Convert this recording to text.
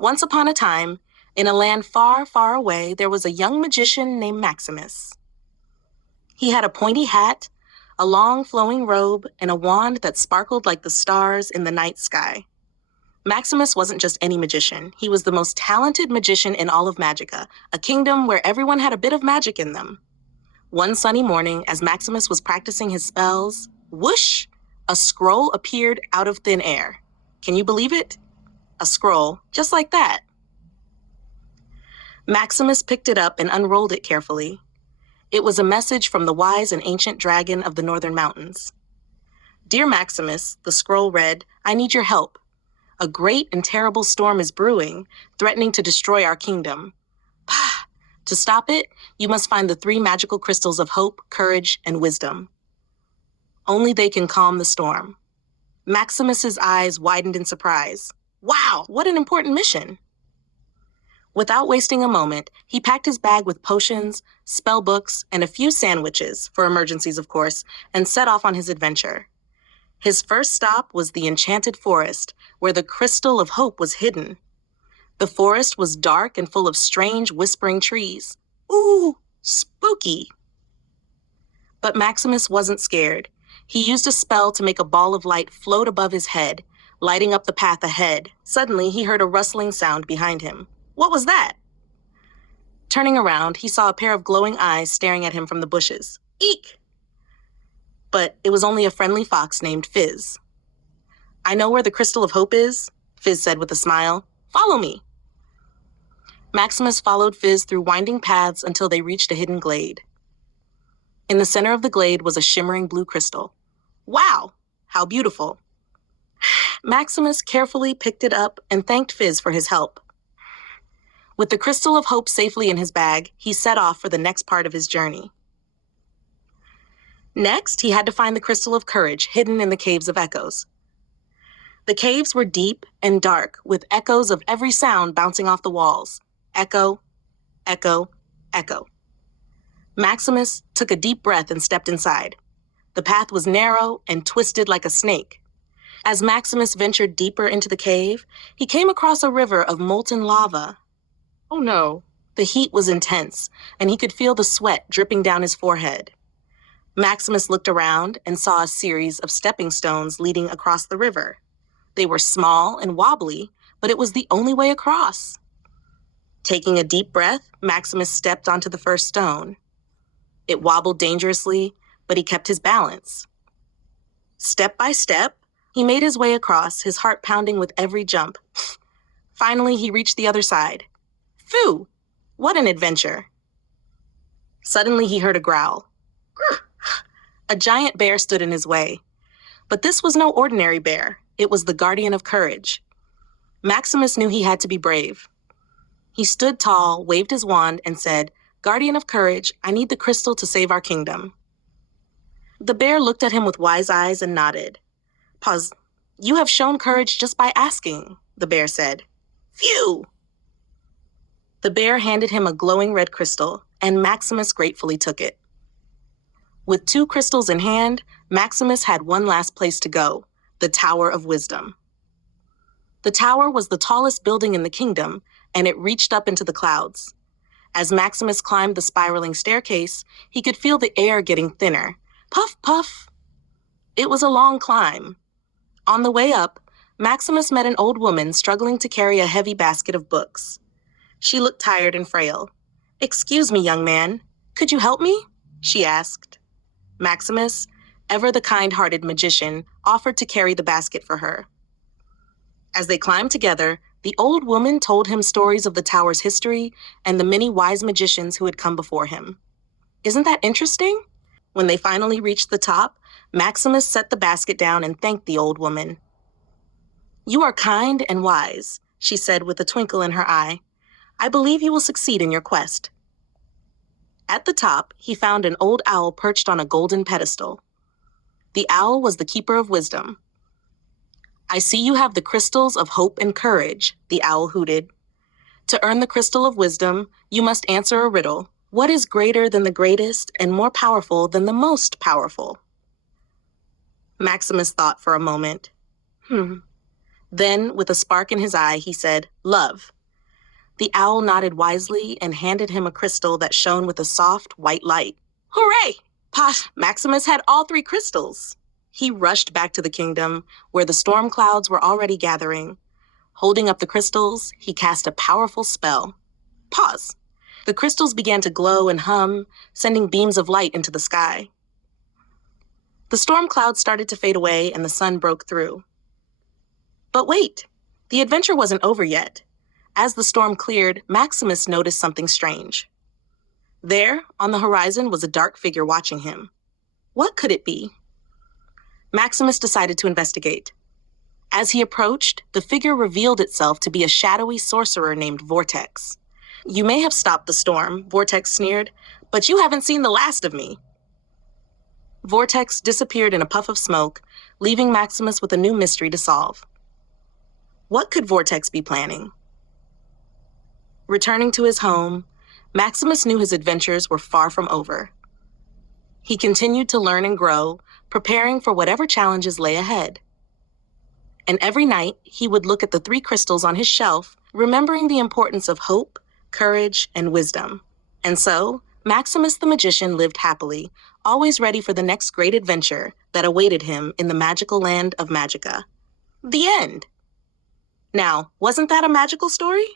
Once upon a time, in a land far, far away, there was a young magician named Maximus. He had a pointy hat, a long flowing robe, and a wand that sparkled like the stars in the night sky. Maximus wasn't just any magician. He was the most talented magician in all of Magica, a kingdom where everyone had a bit of magic in them. One sunny morning, as Maximus was practicing his spells, whoosh, a scroll appeared out of thin air. Can you believe it? A scroll, just like that. Maximus picked it up and unrolled it carefully. It was a message from the wise and ancient dragon of the northern mountains. Dear Maximus, the scroll read, I need your help. A great and terrible storm is brewing, threatening to destroy our kingdom. To stop it, you must find the 3 magical crystals of hope, courage, and wisdom. Only they can calm the storm. Maximus's eyes widened in surprise. Wow, what an important mission! Without wasting a moment, he packed his bag with potions, spell books, and a few sandwiches, for emergencies of course, and set off on his adventure. His first stop was the Enchanted Forest, where the crystal of hope was hidden. The forest was dark and full of strange, whispering trees. Ooh, spooky! But Maximus wasn't scared. He used a spell to make a ball of light float above his head, lighting up the path ahead. Suddenly, he heard a rustling sound behind him. What was that? Turning around, he saw a pair of glowing eyes staring at him from the bushes. Eek! But it was only a friendly fox named Fizz. I know where the crystal of hope is, Fizz said with a smile. Follow me. Maximus followed Fizz through winding paths until they reached a hidden glade. In the center of the glade was a shimmering blue crystal. Wow, how beautiful. Maximus carefully picked it up and thanked Fizz for his help. With the crystal of hope safely in his bag, he set off for the next part of his journey. Next, he had to find the crystal of courage hidden in the caves of echoes. The caves were deep and dark, with echoes of every sound bouncing off the walls. Echo, echo, echo. Maximus took a deep breath and stepped inside. The path was narrow and twisted like a snake. As Maximus ventured deeper into the cave, he came across a river of molten lava. Oh no. The heat was intense, and he could feel the sweat dripping down his forehead. Maximus looked around and saw a series of stepping stones leading across the river. They were small and wobbly, but it was the only way across. Taking a deep breath, Maximus stepped onto the first stone. It wobbled dangerously, but he kept his balance. Step by step, he made his way across, his heart pounding with every jump. Finally, he reached the other side. Phew! What an adventure! Suddenly, he heard a growl. A giant bear stood in his way. But this was no ordinary bear. It was the guardian of courage. Maximus knew he had to be brave. He stood tall, waved his wand, and said, Guardian of courage, I need the crystal to save our kingdom. The bear looked at him with wise eyes and nodded. Pause. You have shown courage just by asking, the bear said. Phew! The bear handed him a glowing red crystal, and Maximus gratefully took it. With 2 crystals in hand, Maximus had one last place to go, the Tower of Wisdom. The tower was the tallest building in the kingdom, and it reached up into the clouds. As Maximus climbed the spiraling staircase, he could feel the air getting thinner. Puff, puff! It was a long climb. On the way up, Maximus met an old woman struggling to carry a heavy basket of books. She looked tired and frail. Excuse me, young man. Could you help me? She asked. Maximus, ever the kind-hearted magician, offered to carry the basket for her. As they climbed together, the old woman told him stories of the tower's history and the many wise magicians who had come before him. Isn't that interesting? When they finally reached the top, Maximus set the basket down and thanked the old woman. You are kind and wise, she said with a twinkle in her eye. I believe you will succeed in your quest. At the top, he found an old owl perched on a golden pedestal. The owl was the keeper of wisdom. I see you have the crystals of hope and courage, the owl hooted. To earn the crystal of wisdom, you must answer a riddle. What is greater than the greatest and more powerful than the most powerful? Maximus thought for a moment. Then, with a spark in his eye, he said, "Love." The owl nodded wisely and handed him a crystal that shone with a soft, white light. Hooray! Maximus had all 3 crystals. He rushed back to the kingdom, where the storm clouds were already gathering. Holding up the crystals, he cast a powerful spell. Pause. The crystals began to glow and hum, sending beams of light into the sky. The storm clouds started to fade away and the sun broke through. But wait, the adventure wasn't over yet. As the storm cleared, Maximus noticed something strange. There, on the horizon, was a dark figure watching him. What could it be? Maximus decided to investigate. As he approached, the figure revealed itself to be a shadowy sorcerer named Vortex. "You may have stopped the storm," Vortex sneered, "but you haven't seen the last of me." Vortex disappeared in a puff of smoke, leaving Maximus with a new mystery to solve. What could Vortex be planning? Returning to his home, Maximus knew his adventures were far from over. He continued to learn and grow, preparing for whatever challenges lay ahead. And every night, he would look at the 3 crystals on his shelf, remembering the importance of hope, courage, and wisdom. And so, Maximus the Magician lived happily, always ready for the next great adventure that awaited him in the magical land of Magica. The end. Now, wasn't that a magical story?